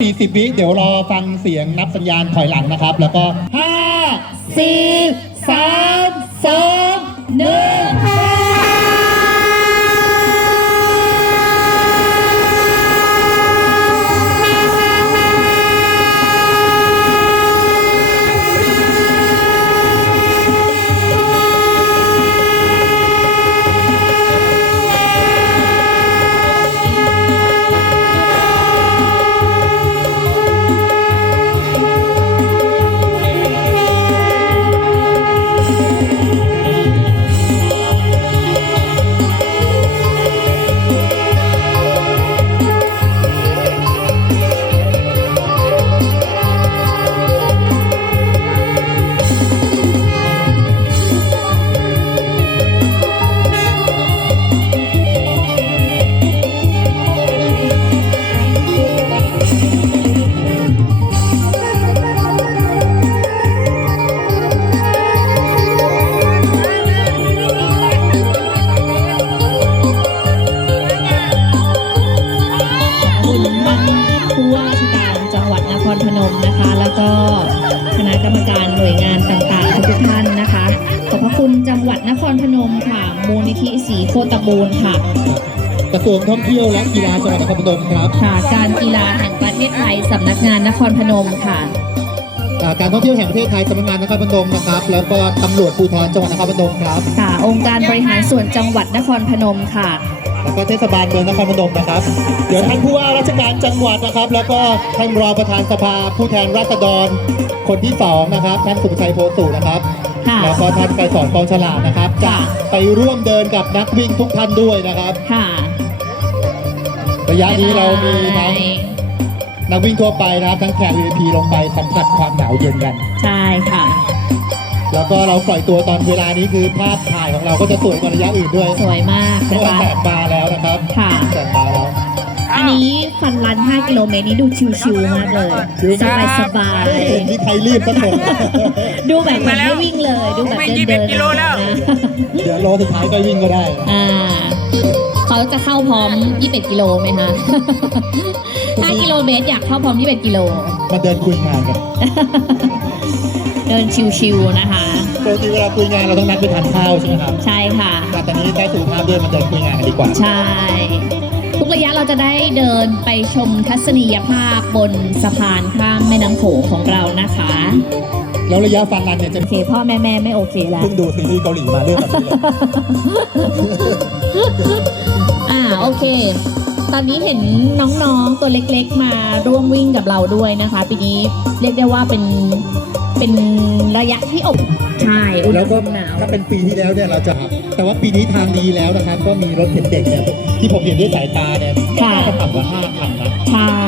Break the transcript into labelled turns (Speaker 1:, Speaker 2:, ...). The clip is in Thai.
Speaker 1: 40วิเดี๋ยวรอฟังเสียงนับสัญญาณถอยหลังนะครับ แล้วก็ 5 4 3
Speaker 2: คุณท่านผู้ว่าราชการจังหวัดนครพนมนะคะ แล้วก็คณะกรรมการหน่วยงานต่างๆทุกๆท่านนะคะขอบพระคุณจังหวัดนครพนมค่ะ มูลนิธิสีโคตบูรณ์ค่ะ
Speaker 1: กระทรวงท่องเที่ยวและกีฬาจังหวัดนครพนมครับ
Speaker 2: ค่ะ การกีฬาแห่งประเทศไทยสำนักงานนครพนมค่ะ
Speaker 1: อ่าการท่องเที่ยวแห่งประเทศไทยสำนักงานนครพนมนะครับ แล้วก็ตำรวจภูธรจังหวัดนครพนมครับ
Speaker 2: ค่ะองค์การบริหารส่วนจังหวัดนครพนมค่ะ
Speaker 1: แล้วก็เทศบาลเมืองนครพนมนะครับ เดี๋ยวท่านผู้ว่าราชการจังหวัดนะครับ แล้วก็ท่านรองประธานสภาผู้แทนราษฎรคนที่สองนะครับท่านสุภชัยโพสุนะครับ
Speaker 2: ค่ะ
Speaker 1: แล้วก็ท่านไกรสอนกองฉลาดนะครับจะ
Speaker 2: ค่ะ
Speaker 1: ไปร่วมเดินกับนักวิ่งทุกท่านด้วยนะครับ
Speaker 2: ค่ะ
Speaker 1: ระยะนี้เรามีทั้งนักวิ่งทั่วไปนะครับทั้งแขก VIP ลงไปสัมผัสความหนาวเย็นกัน
Speaker 2: ใช่ค่ะ
Speaker 1: แล้วก็เราปล่อยตัวตอนเวลานี้คือภาพถ่ายของเราก็จะสวยกว่าระยะอื่นด้วย
Speaker 2: สวยมาก
Speaker 1: เพราะ
Speaker 2: นะ
Speaker 1: ว่า
Speaker 2: คะ
Speaker 1: แสงมาแล้วนะครับ
Speaker 2: ค่ะ
Speaker 1: แสงมาแล้ว
Speaker 2: อันนี้ฟันรัน 5 กิโลเมตรนี้ดูชิวๆมากเลย
Speaker 1: ชิว
Speaker 2: ส
Speaker 1: มาก
Speaker 2: บายสบาย
Speaker 1: ไม่เห็นมีใครรีบสักคน
Speaker 2: ดูแบบเหมือนไม่วิ่งเลย ดูแบบ
Speaker 3: วิ่ง
Speaker 2: เดิน
Speaker 3: 21
Speaker 2: เดิน
Speaker 3: กิโลแล้ว
Speaker 2: นะ
Speaker 1: เดี๋ยวโลสุดท้ายก็วิ่งก็ได้
Speaker 2: อ่าเขาจะเข้าพร้อม 21 กิโลไหมคะ 5 กิโลเมตรอยากเข้าพร้อม 21 กิโล
Speaker 1: มาเดินคุยงานกัน
Speaker 2: เดินชิวๆนะคะ
Speaker 1: ปกติเวลาคุยงานเราต้องนัดไปทานข้าวใช่ไหมครับ
Speaker 2: ใช่ค่ะ
Speaker 1: แต่ตอนนี้ได้สุขภาพด้วยมาเดินคุยงานกันดีกว่า
Speaker 2: ใช่ ทุกระยะเราจะได้เดินไปชมทัศนียภาพบนสะพานข้ามแม่น้ำโขงของเรานะคะ
Speaker 1: แล้วระยะฟันรันเนี่ยจะ
Speaker 2: โอเคพ่อแม่แม่ไม่โอเคแล้ว
Speaker 1: เพิ่งดูซีรีส์เกาหลีมาเรื่องแบบนี้เลย
Speaker 2: อ่าโอเค ตอนนี้เห็นน้องๆตัวเล็กๆมาร่วมวิ่งกับเราด้วยนะคะ ปีนี้เรียกได้ว่าเป็น เป็นระยะที่อบใช่อุณห
Speaker 1: แล้ว
Speaker 2: ภู
Speaker 1: ก็
Speaker 2: มิหนาว
Speaker 1: ถ้าเป็นปีที่แล้วเนี่ยเราจะแต่ว่าปีนี้ทางดีแล้วนะครับ ก็มีรถเข็นเด็กเนี่ยที่ผมเห็นด้วยสายตาเนี่ย
Speaker 2: ค่ะ
Speaker 1: น่าจะต่ำกว่าห้าคันนะ
Speaker 2: ใช่